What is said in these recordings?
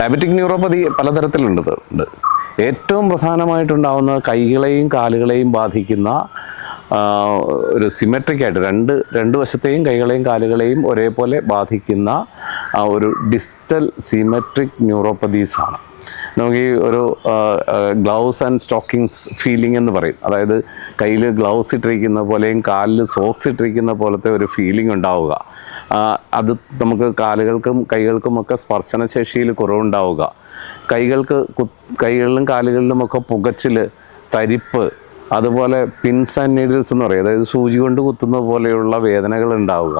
Diabetic neuropathy പലതരത്തിലുണ്ട്. ഏറ്റവും പ്രധാനമായിട്ടുണ്ടാകുന്നത് കൈകളെയും കാലുകളെയും ബാധിക്കുന്ന ഒരു സിമെട്രിക്കായിട്ട് രണ്ട് വശത്തെയും കൈകളെയും കാലുകളെയും ഒരേപോലെ ബാധിക്കുന്ന ഒരു ഡിസ്റ്റൽ സിമെട്രിക് ന്യൂറോപ്പതീസാണ്. നമുക്ക് ഈ ഒരു ഗ്ലൗസ് ആൻഡ് സ്റ്റോക്കിങ്സ് ഫീലിംഗ് എന്ന് പറയും. അതായത് കയ്യിൽ ഗ്ലൗസ് ഇട്ടിരിക്കുന്ന പോലെയും കാലിൽ സോക്സ് ഇട്ടിരിക്കുന്ന പോലത്തെ ഒരു ഫീലിംഗ് ഉണ്ടാവുക. അത് നമുക്ക് കാലുകൾക്കും കൈകൾക്കുമൊക്കെ സ്പർശനശേഷിയിൽ കുറവുണ്ടാവുക. കൈകളിലും കാലുകളിലുമൊക്കെ പുകച്ചിൽ, തരിപ്പ്, അതുപോലെ പിൻസ് ആൻഡ് നീഡിൽസ് എന്ന് പറയും. അതായത് സൂചി കൊണ്ട് കുത്തുന്ന പോലെയുള്ള വേദനകൾ ഉണ്ടാവുക.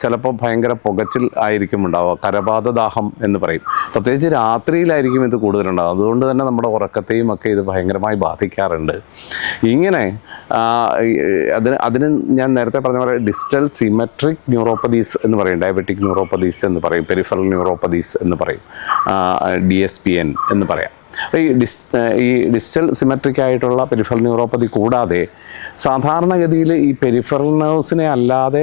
ചിലപ്പോൾ ഭയങ്കര പുകച്ചിൽ ആയിരിക്കും ഉണ്ടാവുക. കരപാതദാഹം എന്ന് പറയും. പ്രത്യേകിച്ച് രാത്രിയിലായിരിക്കും ഇത് കൂടുതലുണ്ടാകും. അതുകൊണ്ട് തന്നെ നമ്മുടെ ഉറക്കത്തെയും ഒക്കെ ഇത് ഭയങ്കരമായി ബാധിക്കാറുണ്ട്. ഇങ്ങനെ അതിന് ഞാൻ നേരത്തെ പറഞ്ഞ പോലെ ഡിസ്റ്റൽ സിമെട്രിക് ന്യൂറോപ്പതീസ് എന്ന് പറയും, ഡയബറ്റിക് ന്യൂറോപ്പതീസ് എന്ന് പറയും, പെരിഫറൽ ന്യൂറോപ്പതീസ് എന്ന് പറയും, DSPN എന്ന് പറയാം. ഈ ഡിസ്റ്റൽ സിമെട്രിക് ആയിട്ടുള്ള പെരിഫറൽ ന്യൂറോപ്പതി കൂടാതെ സാധാരണഗതിയിൽ ഈ പെരിഫറൽ നെർവ്സിനെ അല്ലാതെ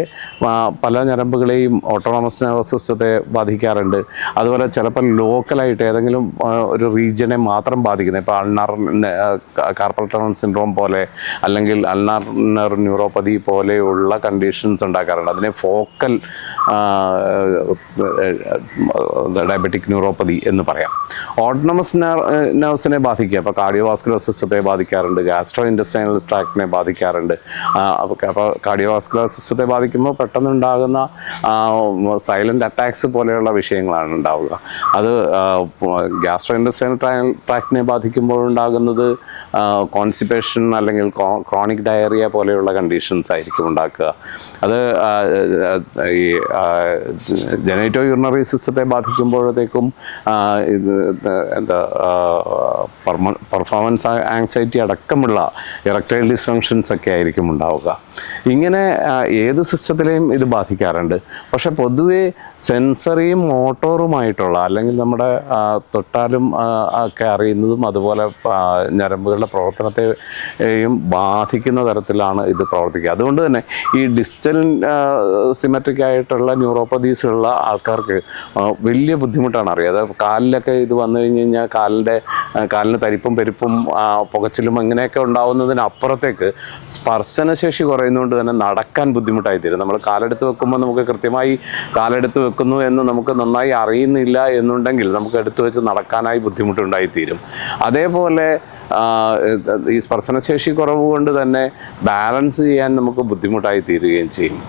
പല ഞരമ്പുകളെയും ഓട്ടോണമസ് നെർവസ് സിസ്റ്റത്തെ ബാധിക്കാറുണ്ട്. അതുപോലെ ചിലപ്പോൾ ലോക്കലായിട്ട് ഏതെങ്കിലും ഒരു റീജിയനെ മാത്രം ബാധിക്കുന്നത്, ഇപ്പോൾ അൾനാർ കാർപ്പൽ ടണൽ സിൻഡ്രോം പോലെ അല്ലെങ്കിൽ അൾനാർ ന്യൂറോപ്പതി പോലെയുള്ള കണ്ടീഷൻസ് ഉണ്ടാക്കാറുണ്ട്. അതിനെ ഫോക്കൽ ഡയബറ്റിക് ന്യൂറോപ്പതി എന്ന് പറയാം. ഓട്ടോണമസ് നെർവ്സിനെ ബാധിക്കുക, ഇപ്പോൾ കാർഡിയോവാസ്കുലർ സിസ്റ്റത്തെ ബാധിക്കാറുണ്ട്, ഗാസ്ട്രോ ഇൻറ്റസ്റ്റൈനൽ ട്രാക്റ്റിനെ ബാധിക്കാറുണ്ട്. അപ്പോൾ കാർഡിയോവാസ്കുലർ സിസ്റ്റത്തെ ബാധിക്കുമ്പോൾ പെട്ടെന്നുണ്ടാകുന്ന സൈലൻ്റ് അറ്റാക്സ് പോലെയുള്ള വിഷയങ്ങളാണ് ഉണ്ടാവുക. അത് ഗാസ്ട്രോ ഇൻറ്റസ്റ്റൈനൽ ട്രാക്റ്റിനെ ബാധിക്കുമ്പോഴുണ്ടാകുന്നത് കോൺസ്റ്റിപ്പേഷൻ അല്ലെങ്കിൽ ക്രോണിക് ഡയറിയ പോലെയുള്ള കണ്ടീഷൻസ് ആയിരിക്കും ഉണ്ടാക്കുക. അത് ഈ ജനൈറ്റോ യൂറിനറി സിസ്റ്റത്തെ ബാധിക്കുമ്പോഴത്തേക്കും പെർഫോമൻസ് ആങ്സൈറ്റി അടക്കമുള്ള ഇറക്ടൈൽ ഡിസ്ഫങ്ഷൻസ് ഒക്കെ ആയിരിക്കും ഉണ്ടാവുക. ഇങ്ങനെ ഏത് സിസ്റ്റത്തിലെയും ഇത് ബാധിക്കാറുണ്ട്. പക്ഷെ പൊതുവേ സെൻസറിയും മോട്ടോറുമായിട്ടുള്ള, അല്ലെങ്കിൽ നമ്മുടെ തൊട്ടാലും ഒക്കെ അറിയുന്നതും അതുപോലെ ഞരമ്പുകളുടെ പ്രവർത്തനത്തെയും ബാധിക്കുന്ന തരത്തിലാണ് ഇത് പ്രവർത്തിക്കുക. അതുകൊണ്ട് തന്നെ ഈ ഡിസ്റ്റൽ സിമെട്രിക് ആയിട്ടുള്ള ന്യൂറോപ്പതീസുള്ള ആൾക്കാർക്ക് വലിയ ബുദ്ധിമുട്ടാണ് അറിയാം. അത് കാലിലൊക്കെ ഇത് വന്നു കഴിഞ്ഞ് കഴിഞ്ഞാൽ കാലിന് തരിപ്പും പെരുപ്പും പുകച്ചിലും അങ്ങനെയൊക്കെ ഉണ്ടാവുന്നതിനപ്പുറത്തേക്ക് സ്പർശനശേഷി കുറയുന്നതുകൊണ്ട് തന്നെ നടക്കാൻ ബുദ്ധിമുട്ടായിത്തീരും. നമ്മൾ കാലെടുത്ത് വെക്കുമ്പോൾ നമുക്ക് കൃത്യമായി കാലെടുത്ത് വെക്കുന്നു എന്ന് നമുക്ക് നന്നായി അറിയുന്നില്ല എന്നുണ്ടെങ്കിൽ നമുക്ക് എടുത്തു വെച്ച് നടക്കാനായി ബുദ്ധിമുട്ടുണ്ടായിത്തീരും. അതേപോലെ ഈ സ്പർശനശേഷി കുറവ് കൊണ്ട് തന്നെ ബാലൻസ് ചെയ്യാൻ നമുക്ക് ബുദ്ധിമുട്ടായി തീരുകയും ചെയ്യും.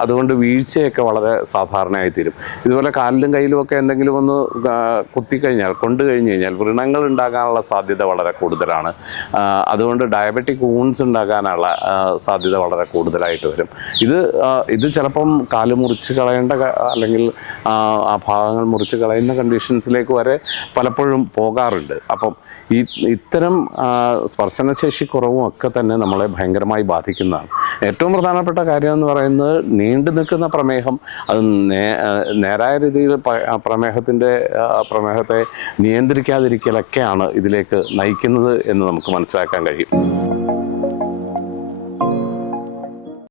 അതുകൊണ്ട് വീഴ്ചയൊക്കെ വളരെ സാധാരണയായിത്തീരും. ഇതുപോലെ കാലിലും കയ്യിലുമൊക്കെ എന്തെങ്കിലും ഒന്ന് കൊണ്ടു കഴിഞ്ഞ് കഴിഞ്ഞാൽ വ്രണങ്ങൾ ഉണ്ടാകാനുള്ള സാധ്യത വളരെ കൂടുതലാണ്. അതുകൊണ്ട് ഡയബറ്റിക് വൂൺസ് ഉണ്ടാകാനുള്ള സാധ്യത വളരെ കൂടുതലായിട്ട് വരും. ഇത് ചിലപ്പം കാല് മുറിച്ച് കളയേണ്ട അല്ലെങ്കിൽ ആ ഭാഗങ്ങൾ മുറിച്ച് കളയുന്ന കണ്ടീഷൻസിലേക്ക് വരെ പലപ്പോഴും പോകാറുണ്ട്. അപ്പം ഇത്തരം സ്പർശനശേഷി കുറവും ഒക്കെ തന്നെ നമ്മളെ ഭയങ്കരമായി ബാധിക്കുന്നതാണ്. ഏറ്റവും പ്രധാനപ്പെട്ട കാര്യം എന്ന് പറയുന്നത് നീണ്ടു നിൽക്കുന്ന പ്രമേഹം, അത് നേരായ രീതിയിൽ പ്രമേഹത്തെ നിയന്ത്രിക്കാതിരിക്കലൊക്കെയാണ് ഇതിലേക്ക് നയിക്കുന്നത് എന്ന് നമുക്ക് മനസ്സിലാക്കാൻ കഴിയും.